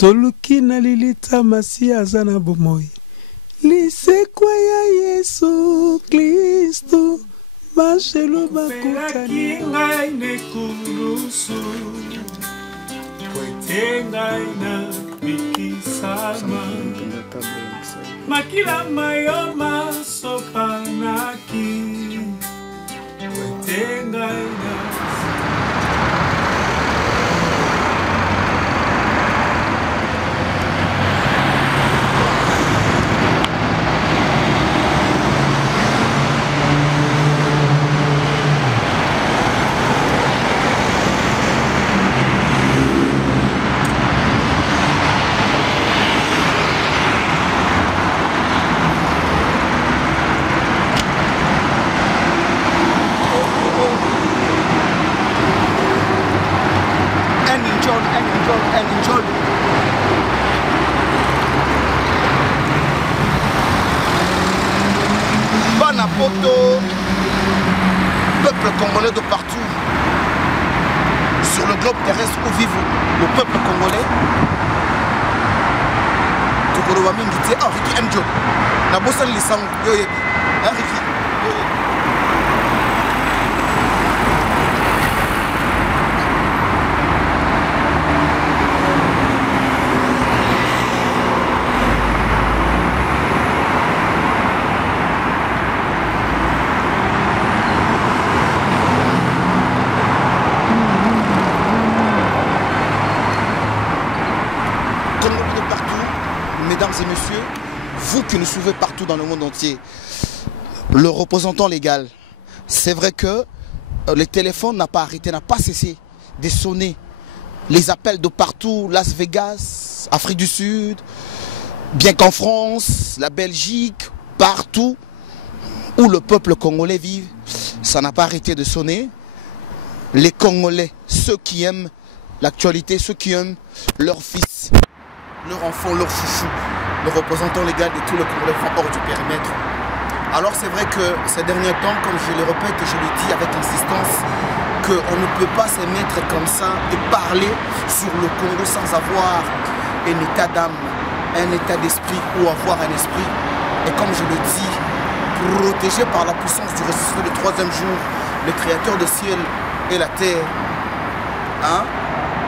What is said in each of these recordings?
Toluki na lilita masi azana bomoi. Lisekwa ya Yesu Kristo. Machelo bakutani. Ngai nekulusu. Kwete ngai na bikisama. Makila mayoma sopanaki. Kwete ngai na peuple congolais de partout sur le globe terrestre où vivent le peuple congolais. Tukoro mingi te Riki Njo na bosan lisangu yo yebi Riki mesdames et messieurs, vous qui nous suivez partout dans le monde entier, le représentant légal, c'est vrai que le téléphone n'a pas arrêté, n'a pas cessé de sonner. Les appels de partout, Las Vegas, Afrique du Sud, bien qu'en France, la Belgique, partout où le peuple congolais vit, ça n'a pas arrêté de sonner. Les Congolais, ceux qui aiment l'actualité, ceux qui aiment leur fils, leur enfant, leur chouchou, le représentant légal de tout le Congolais hors du périmètre. Alors c'est vrai que ces derniers temps, comme je le répète et je le dis avec insistance, qu'on ne peut pas se mettre comme ça et parler sur le Congo sans avoir un état d'âme, un état d'esprit ou avoir un esprit. Et comme je le dis, protégé par la puissance du ressuscité du troisième jour, le créateur du ciel et la terre, hein,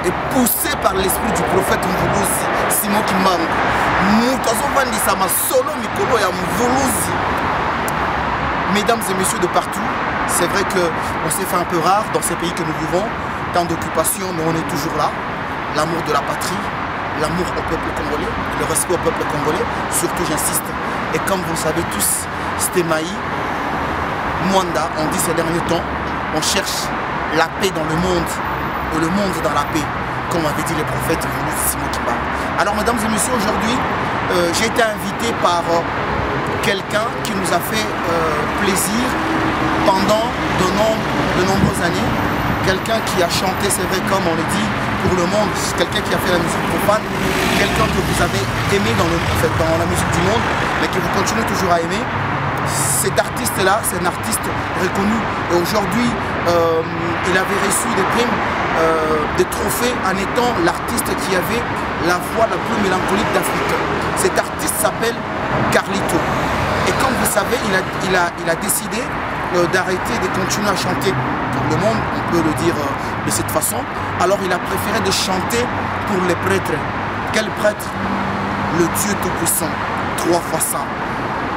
et poussé par l'esprit du prophète Mvuluzi, Simon Kimbangu. Mesdames et messieurs de partout, c'est vrai qu'on s'est fait un peu rare dans ces pays que nous vivons, tant d'occupations, mais on est toujours là. L'amour de la patrie, l'amour au peuple congolais, le respect au peuple congolais, surtout j'insiste. Et comme vous le savez tous, Stémaï, Mwanda, on dit ces derniers temps, on cherche la paix dans le monde, et le monde dans la paix, comme avait dit les prophètes Simon Kimbangu. Alors mesdames et messieurs, aujourd'hui, j'ai été invité par quelqu'un qui nous a fait plaisir pendant de nombreuses années. Quelqu'un qui a chanté, c'est vrai, comme on le dit, pour le monde, quelqu'un qui a fait la musique profane, quelqu'un que vous avez aimé dans la musique du monde, mais que vous continuez toujours à aimer. Cet artiste-là, c'est un artiste reconnu. Et aujourd'hui, il avait reçu des primes, des trophées en étant l'artiste qui avait la voix la plus mélancolique d'Afrique. Cet artiste s'appelle Carlito. Et comme vous savez, il a décidé d'arrêter de continuer à chanter pour le monde, on peut le dire de cette façon. Alors il a préféré de chanter pour les prêtres. Quel prêtre? Le Dieu Tout-Puissant, 3 fois saint.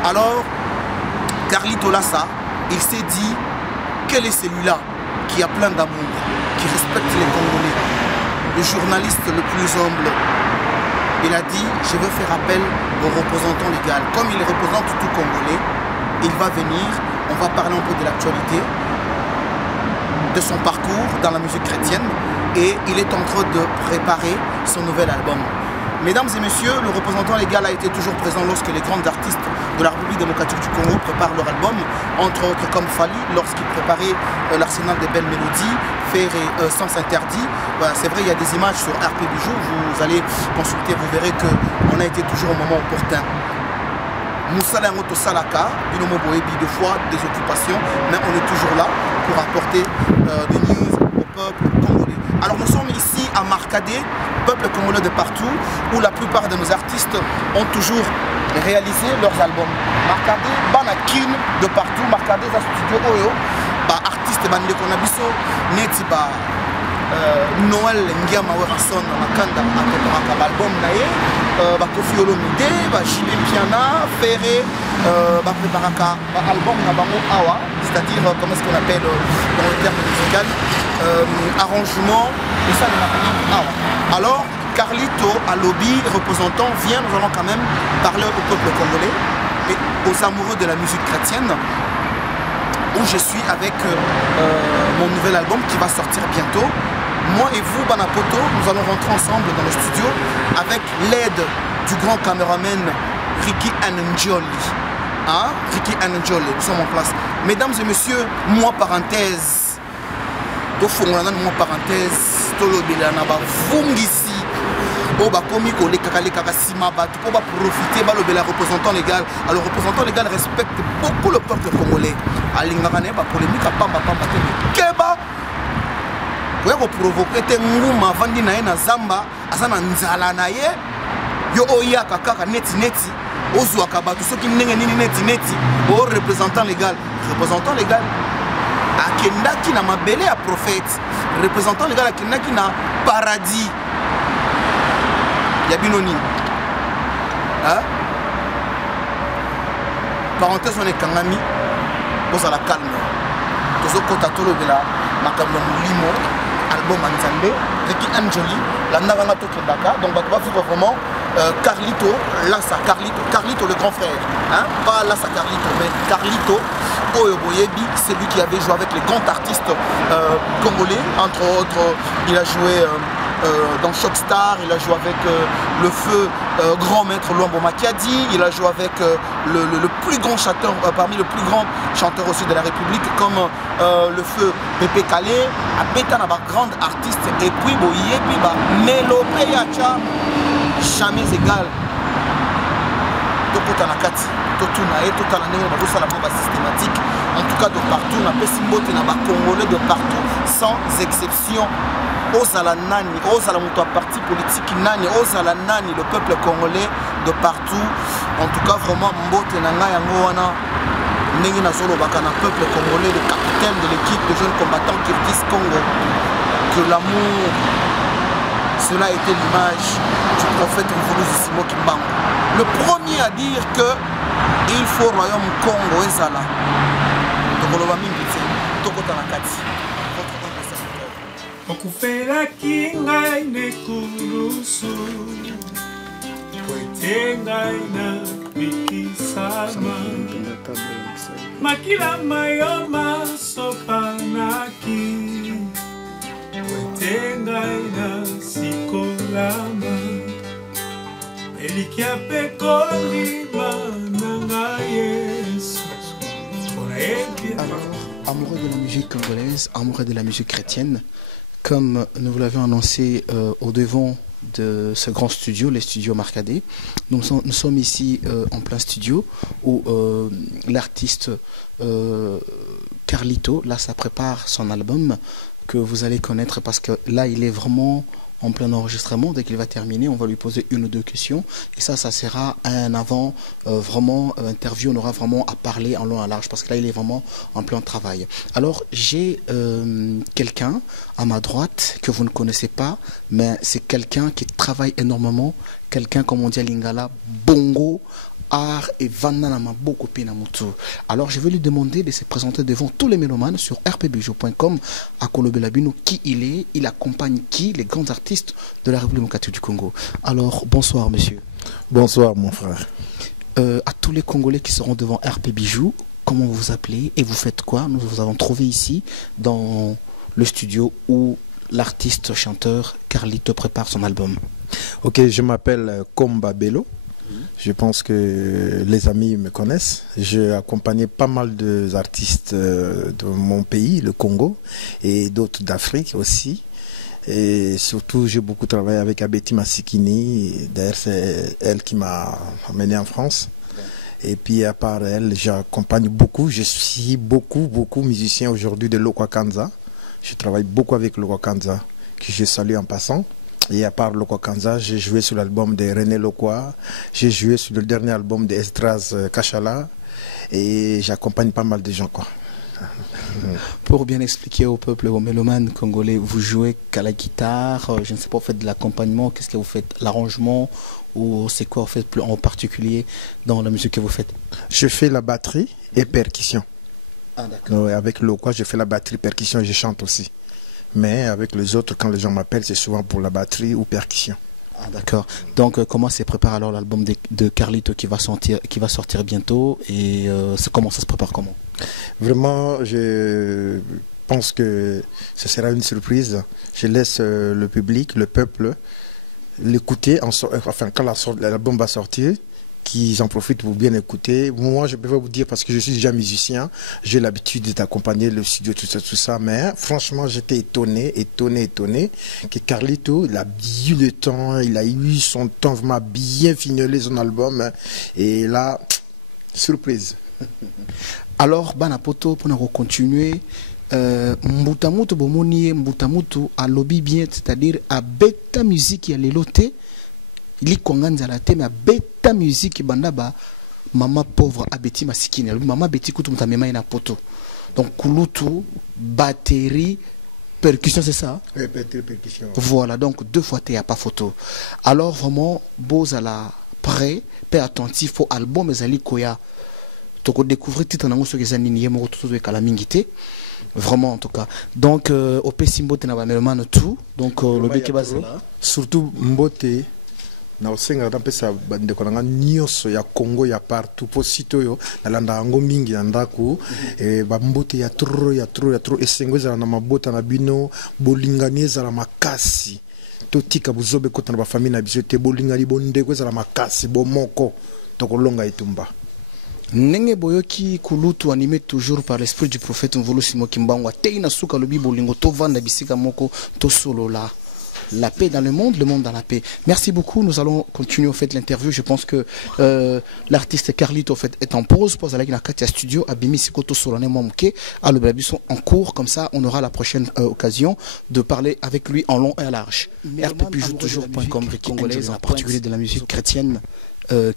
Alors, Carlito Lassa, il s'est dit, quel est celui-là qui a plein d'amour, qui respecte les Congolais, le journaliste le plus humble. Il a dit, je veux faire appel au représentant légal. Comme il représente tout Congolais, il va venir, on va parler un peu de l'actualité, de son parcours dans la musique chrétienne, et il est en train de préparer son nouvel album. Mesdames et messieurs, le représentant légal a été toujours présent lorsque les grands artistes de la République démocratique du Congo préparent leur album, entre autres comme Fali, lorsqu'il préparait l'arsenal des belles mélodies, Faire et Sens Interdit. Voilà, c'est vrai, il y a des images sur RP Bijou, vous allez consulter, vous verrez qu'on a été toujours au moment opportun. Moussala Ngoto Salaka, Binomo Boebi, deux fois des occupations, mais on est toujours là pour apporter des news au peuple congolais. Alors nous sommes ici à Marcadet, peuple congolais de partout, où la plupart de nos artistes ont toujours réalisé leurs albums. Marcadet, Banakin de partout, Marcadet, za studio Oyo, artiste bande konabiso, neti Noël Ngiama Werason Makanda a préparé un album naé, Kofi Olomide, Jimmy Piana, Ferré, a préparé un album Nabango Awa, c'est-à-dire comment est-ce qu'on appelle dans le terme musical, arrangement, et ça les Awa. Alors Carlito à lobby représentant vient, nous allons quand même parler au peuple congolais et aux amoureux de la musique chrétienne, où je suis avec mon nouvel album qui va sortir bientôt. Moi et vous, Banapoto, nous allons rentrer ensemble dans le studio avec l'aide du grand caméraman Ricky Anjoli. Hein? Ricky Anjoli, nous sommes en place. Mesdames et messieurs, moi parenthèse, moi parenthèse, pour profiter le représentant légal. Alors le représentant légal respecte beaucoup le peuple congolais. Pour provoquer des mouvements vandi na na zamba azana nzala na ye yo oyaka kaka neti neti ozuaka batu soki ndenge nini neti neti o représentant légal akendaki na mabele ya prophète représentant légal akendaki na paradis ya binoni hein parenthèse on est kangami pour ça la calme tozo kota tolobela makambo mulimo album Anzambe, Ricky Anjoli, la Naranga Tokendaka, donc va faire vraiment Carlito, Lassa, Carlito le grand frère, hein? Pas Lassa Carlito, mais Carlito Oyoboyebi, c'est lui qui avait joué avec les grands artistes congolais, entre autres, il a joué dans Shockstar, il a joué avec le feu grand maître Luambo Makiadi, il a joué avec le plus grand chanteur, parmi les plus grands chanteurs aussi de la République, comme le feu Pépé Calé, Abeta Naba grande artiste, et puis Boye, puis Mélopé Yacha, jamais égal. Tokota Nakati, Totunae, Totalané, Babosa la bombe systématique, en tout cas de partout, on a Pessimbote Naba Congolais de partout, sans exception. Ozala nani, ozala muto à parti politique nani, ozala nani, le peuple congolais de partout. En tout cas, vraiment, mbote nanga yango wana ndenge nazolo bakana peuple congolais, le capitaine de l'équipe de jeunes combattants Kirtis Congo. Que l'amour, cela a été l'image du prophète Mvuluzissimo Kimbangu. Le premier à dire que il faut royaume Congo ezala. Tokoloba mingi te, tokota na kati. Okufelaki ngai nekulusu kwete ngai na mikisama makila mayo masopanaki kwete ngai na sikolama elikia mpe kolima na ngai Yesu. Amoureux de la musique congolaise, amoureux de la musique chrétienne, comme nous vous l'avions annoncé au devant de ce grand studio, les studios Marcadet, nous sommes ici en plein studio où l'artiste Carlito, là ça prépare son album que vous allez connaître parce que là il est vraiment en plein enregistrement. Dès qu'il va terminer, on va lui poser une ou deux questions et ça sera un avant vraiment interview, on aura vraiment à parler en long et en large parce que là il est vraiment en plein travail. Alors j'ai quelqu'un à ma droite que vous ne connaissez pas, mais c'est quelqu'un qui travaille énormément, quelqu'un comme on dit à Lingala, bongo, art et vananama beaucoup penamutu. Alors je vais lui demander de se présenter devant tous les mélomanes sur rpbijou.com à Kolobelabino qui il accompagne qui, les grands artistes de la République démocratique du Congo. Alors bonsoir monsieur. Bonsoir mon frère. À tous les Congolais qui seront devant RP Bijou, comment vous vous appelez et vous faites quoi? Nous vous avons trouvé ici dans le studio où l'artiste chanteur Carlito prépare son album. Ok, je m'appelle Komba Bello. Je pense que les amis me connaissent. J'ai accompagné pas mal d'artistes de mon pays, le Congo, et d'autres d'Afrique aussi. Et surtout, j'ai beaucoup travaillé avec Abeti Masikini. D'ailleurs, c'est elle qui m'a amené en France. Et puis, à part elle, j'accompagne beaucoup. Je suis beaucoup musicien aujourd'hui de Lokwa Kanza. Je travaille beaucoup avec Lokwa Kanza, que je salue en passant. Et à part Lokwa Kanza, j'ai joué sur l'album de René Lokwa, j'ai joué sur le dernier album de Estras Kachala, et j'accompagne pas mal de gens, quoi. Pour bien expliquer au peuple, aux mélomanes congolais, vous jouez qu'à la guitare, je ne sais pas, vous faites de l'accompagnement, qu'est-ce que vous faites? L'arrangement, ou c'est quoi vous faites plus en particulier dans la musique que vous faites? Je fais la batterie et percussion. Ah, d'accord. Avec Lokwa, je fais la batterie, percussion et je chante aussi. Mais avec les autres, quand les gens m'appellent, c'est souvent pour la batterie ou percussion. Ah, d'accord. Donc comment se prépare alors l'album de Carlito qui va sortir bientôt, et comment ça se prépare, comment? Vraiment, je pense que ce sera une surprise. Je laisse le public, le peuple, l'écouter. Enfin, quand l'album va sortir, qu'ils en profitent pour bien écouter. Moi, je peux vous dire, parce que je suis déjà musicien, j'ai l'habitude d'accompagner le studio, tout ça. Mais franchement, j'étais étonné que Carlito, il a eu le temps, il a eu son temps, vraiment bien fignolé son album. Et là, surprise. Alors, Banapoto, pour continuer, Mbutamutu Bomoni, Mbutamutu a lobby bien, c'est-à-dire à bêta musique, il y a les lotés, il y a la thème, à bêta musique, Bandaba, maman pauvre, Abeti Masikine, maman Beti Koutou Mtamema na poto. Donc, Kouloutou, batterie, percussion, c'est ça? Oui, percussion. Voilà, donc 2 fois, il n'y a pas photo. Alors, vraiment, beaux à la près, peu attentif au album, mais Ali Koya. Donc, découvrir tout en ce que vraiment en tout cas. Donc, au Pessimbo, tu as tout. Donc, le bec est basé là. Surtout, Mbote, na osenga na pesa bandeko nanga nyonso ya Congo ya partout po sito yo na landa ngo mingi na ndako ba Mbote ya trop esengo za na mabota na bino bolingani za la makasi totika buzobe kota na ba famille na biso te bolingani bondeko za la makasi bomoko tokolonga etumba. Nenge boyoki kulutu animé toujours par l'esprit du prophète Mvolo Simo Kimbangwa teina suka lobi bolingo to vanda bisika moko to solo là. La paix dans le monde dans la paix. Merci beaucoup. Nous allons continuer au fait l'interview. Je pense que l'artiste Carlito au fait est en pause. Pause à la Katia Studio à Bimi Sikoto Solane Momke à le sont en cours. Comme ça, on aura la prochaine occasion de parler avec lui en long et à large. rppjoue-toujours.com, congolaise, en particulier de la musique chrétienne.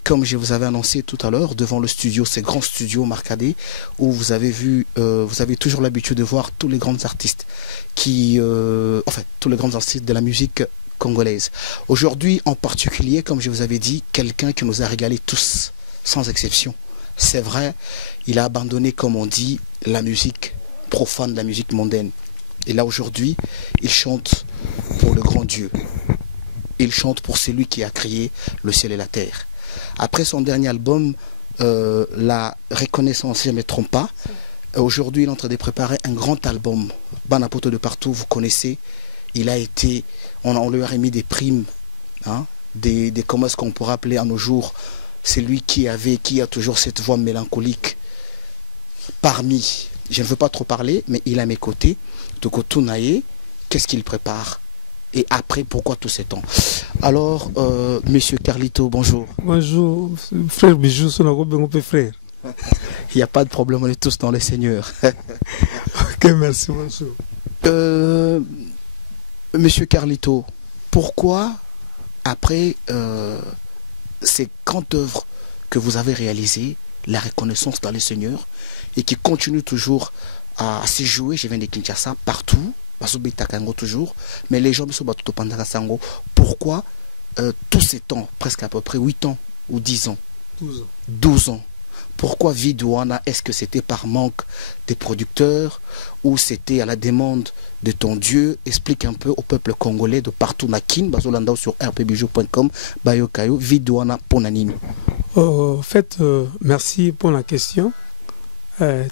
Comme je vous avais annoncé tout à l'heure, devant le studio, ces grands studios Marcadé, où vous avez vu, vous avez toujours l'habitude de voir tous les grands artistes tous les grands artistes de la musique congolaise. Aujourd'hui, en particulier, comme je vous avais dit, quelqu'un qui nous a régalé tous, sans exception. C'est vrai, il a abandonné, comme on dit, la musique profane, la musique mondaine. Et là, aujourd'hui, il chante pour le grand Dieu. Il chante pour celui qui a créé le ciel et la terre. Après son dernier album, La Reconnaissance, si je ne me trompe pas, aujourd'hui il est en train de préparer un grand album. Banapoto de partout, vous connaissez. Il a été, on lui a remis des primes, hein, comment est-ce qu'on pourrait appeler à nos jours, celui qui a toujours cette voix mélancolique. Parmi, je ne veux pas trop parler, mais il est à mes côtés. Tokotunaye, qu'est-ce qu'il prépare? Et après, pourquoi tout ce temps? Alors, monsieur Carlito, bonjour. Bonjour, frère Bijou, frère. Il n'y a pas de problème, on est tous dans le Seigneur. Ok, merci, bonjour. Monsieur Carlito, pourquoi, après ces grandes œuvres que vous avez réalisées, la reconnaissance dans le Seigneur, et qui continue toujours à se jouer, je viens de Kinshasa, partout, toujours, mais les gens me sont battus pendant Sango. Pourquoi tous ces temps, presque à peu près 8 ans ou 10 ans 12 ans. Pourquoi Vidouana? Est-ce que c'était par manque des producteurs ou c'était à la demande de ton Dieu? Explique un peu au peuple congolais de partout. Nakin, Bazolanda sur rppjoue.com, Bayokayo, Vidouana Ponanini. En fait, merci pour la question.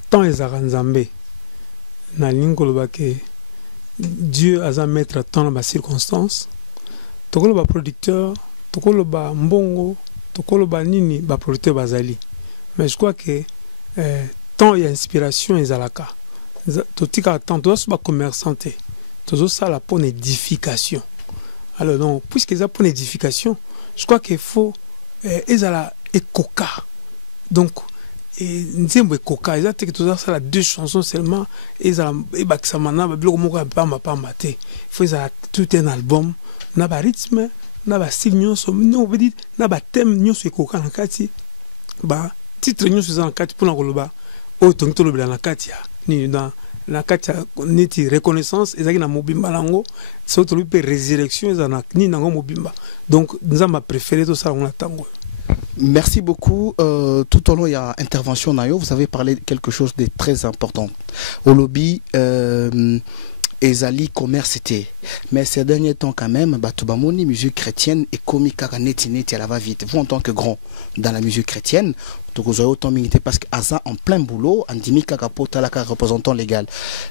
Tant les Aranzambe, Dieu a mettre tant dans ma circonstance. Tokolo ba producteur, tokolo ba mbongo, tokolo ba nini ba producteur bazali. Mais je crois que tant il y a inspiration ezalaka. Totika tant tous ba commerçanté. Tous ça la pour édification. Alors donc puisque ça pour édification, je crois qu'il faut ezala ekoka. Donc nzembo ekoka eza te que tozasala 2 chansons seulement ezala ebakisama na babiloko moko ya pamba te faut ezala tout un album na barythme na bastyle nyonso veut dire na bathème nyonso ekoka na kati titre nyonso eza na kati mpona koloba oyo tongi tolobela na kati ya nini na kati ya neti reconnaissance ezalaki na mobimba nango soki tolobi mpe résurrection eza na nini nango mobimba donc nzambe apréféré tosala yango na ntango oyo. Merci beaucoup. Tout au long, il y a intervention Nayo. Vous avez parlé de quelque chose de très important. Au lobby, Ezali commerce c'était. Mais ces derniers temps quand même, Batubamoni, musique chrétienne et comique à neti à la va-vite. Vous en tant que grand dans la musique chrétienne, donc vous avez autant milité parce qu'Aza en plein boulot, en dimi kakapota la représentant légal.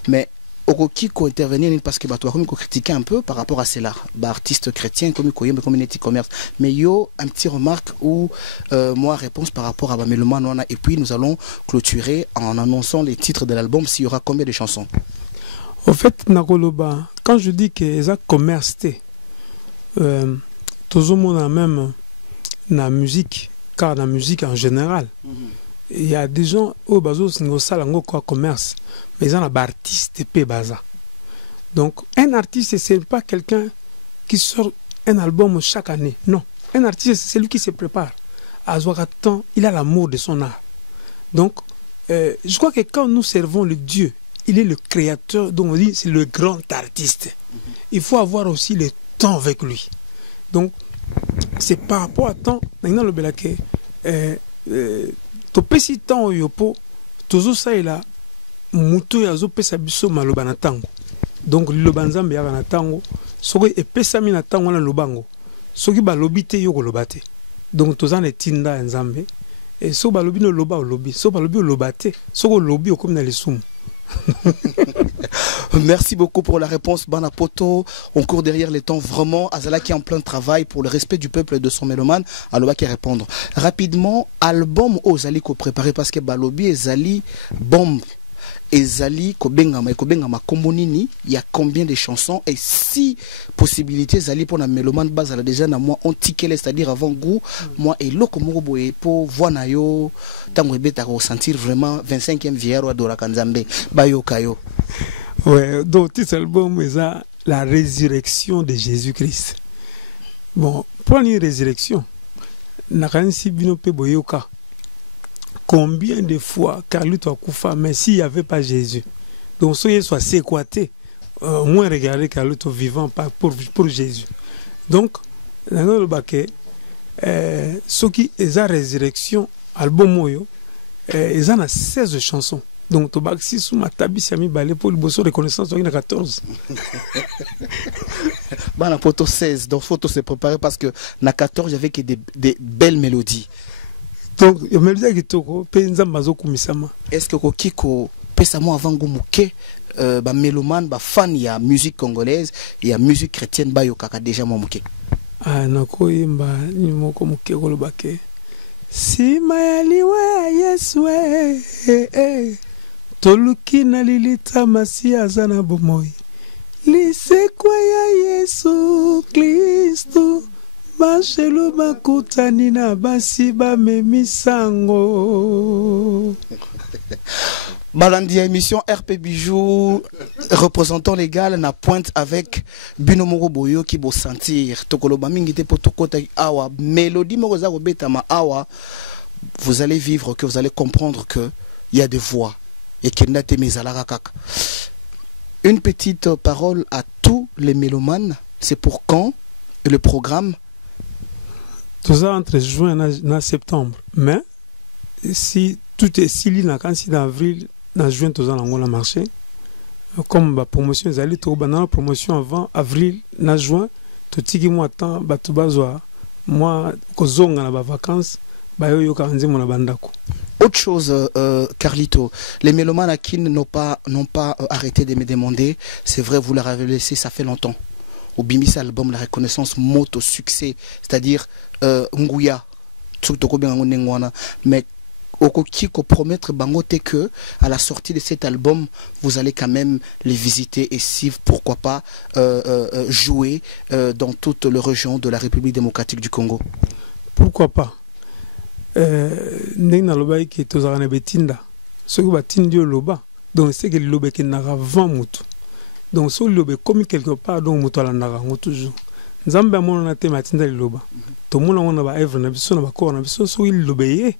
Mais Okoki ko intervenir parce que Batouakomi ko critiquer un peu par rapport à cela. Artiste chrétien comme koyembe community commerce. Mais yo un petit remarque ou moi réponse par rapport à Bameloman et puis nous allons clôturer en annonçant les titres de l'album s'il y aura combien de chansons. Au fait nakoloba quand je dis que ça commerce tout le monde a même la musique car la musique en général. Il y a des gens au bazo singosalango quoi commerce mais ils ont un artiste pe baza. Donc un artiste c'est pas quelqu'un qui sort un album chaque année. Non, un artiste c'est celui qui se prépare. À temps, il a l'amour de son art. Donc je crois que quand nous servons le Dieu, il est le créateur, donc on dit c'est le grand artiste. Il faut avoir aussi le temps avec lui. Donc c'est par rapport à temps, maintenant le belake topesi temps yopo tozo ça ila muto yazo pesa biso maloba na tango. Donc liloba nzambe ya na tango soki epesa mi na tango na lobango soki balobi te yo koloba te. Donc toza na tinda nzambe et so balobi no loba olobi so balobi oloba te soko lobi okomi na lisumu. Merci beaucoup pour la réponse Banapoto. On court derrière les temps vraiment. Azala qui est en plein travail pour le respect du peuple et de son mélomane. Aloba qui répondre rapidement. Album Ozali ko préparé parce que Balobi Ezali bombe. Ezali Kobengama et Kobengama Komonini. Il y a combien de chansons et si possibilités Ezali pour la mélomane base à la déjà na moi on ticket c'est-à-dire avant goût moi et loko moroboé pour voir nayo tango beta ressentir vraiment 25e viero de la Kanzambe bayo kayo. Ouais, donc cet album est la résurrection de Jésus-Christ. Bon, pour une résurrection, nakansi bino pe boyoka. Combien de fois Carlo Koufa, mais s'il n'y avait pas Jésus. Donc soyez soit séquaté, au moins regardez Carlo vivant pour Jésus. Donc, dans le baquet, ce qui est la résurrection, album moyo, ils en a 16 chansons. Donc, tu as sous ma tabi siami balé pour le bosso reconnaissance, il y en a 14. La photo 16, donc photo s'est préparée parce que na 14, j'avais que des belles mélodies. Donc, il y a des mélodies qui toko, penza kumisama. Est-ce que Kiko, pesamo avant Gumuke, mélomane, fan, il y a musique congolaise, il y a musique chrétienne, ba yo kaka déjà momuke. Ah, nako imba, ni moko muke kolobake. Sima ya liwe ya Yesu toluki na lilita masi azana bomoi lisekwa ya Yesu Kristo bashelu bakutani na basi bamemisango. Balandi émission RP Bijou, représentant légal na pointe avec Binomoro Boyo qui bo sentir tokoloba mingite po tokota awa mélodie moza ko betama awa vous allez vivre que vous allez comprendre que il y a des voix et qu'il n'a te mezala kaka. Une petite parole à tous les mélomanes, c'est pour quand le programme? Tout ça entre juin et septembre. Mais si tout est si lié en avril, en juin, tout ça a marché. Comme la promotion, ils allaient tout la promotion avant avril, en juin, tout ce qui moi temps, tout bazoa, moi, kozonga na ba vacances, ba yo kanzi mon bandako. Autre chose, Carlito, les mélomanes à qui n'ont pas arrêté de me demander, c'est vrai, vous leur avez laissé, ça fait longtemps. Au Bimis album, la reconnaissance monte au succès, c'est-à-dire Nguya, mais Okokiko promettre Bangote que à la sortie de cet album, vous allez quand même les visiter et si pourquoi pas jouer dans toute la région de la République démocratique du Congo. Pourquoi pas? ndenge nalobaki ke tozalaka na betinda soki batindi yo loba donc c'est que liloba ekendaka avant mutu donc soki liloba ekomi quelque part donc mutu alandaka yango toujours nzambe amonana te matinda liloba tomona ngo na baevre na biso na bakoro na biso soki liloba ye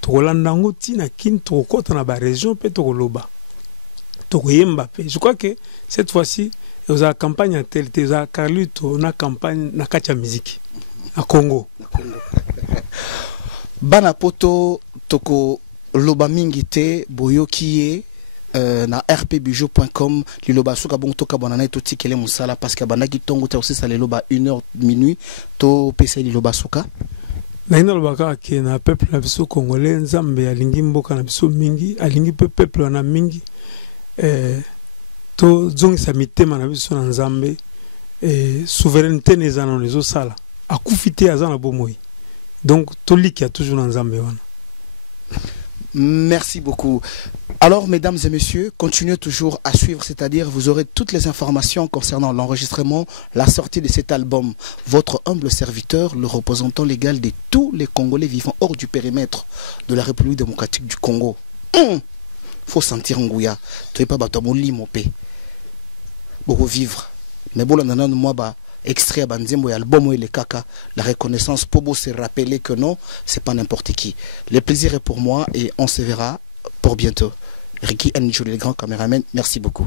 tokolanda yango ntina kini tokokɔta na barégion mpe tokoloba tokoyemba mpe je crois que cette fois-ci ozala campagne ya tele te ezala carluto na campagne na kati ya miziki na Congo bana poto toko loba mingi te boyoki ye na rpbijou.com liloba suka bon toka bonana to tikele musala parce que banaki tongo te aussi ça liloba 1h minuit to pesa liloba suka na ina lobaka ke na peuple na biso congolais nzambe alingi mboka na biso mingi alingi pe peuple wana mingi to zongisa mitema na biso na nzambe souveraineté neza na nezo sala akufi te aza na bomoi donc toliki a toujours na nzambe wana. Merci beaucoup. Alors, mesdames et messieurs, continuez toujours à suivre, c'est-à-dire vous aurez toutes les informations concernant l'enregistrement, la sortie de cet album. Votre humble serviteur, le représentant légal de tous les Congolais vivant hors du périmètre de la République démocratique du Congo. Faut sentir Ngouya. Tu n'es pas batamoli, mon père. Pour vivre. Mais bon, là, moi, extrait à Banzembo et album et les caca, la reconnaissance pour se rappeler que non, c'est pas n'importe qui. Le plaisir est pour moi et on se verra pour bientôt. Ricky Njoli, le grand caméraman, merci beaucoup.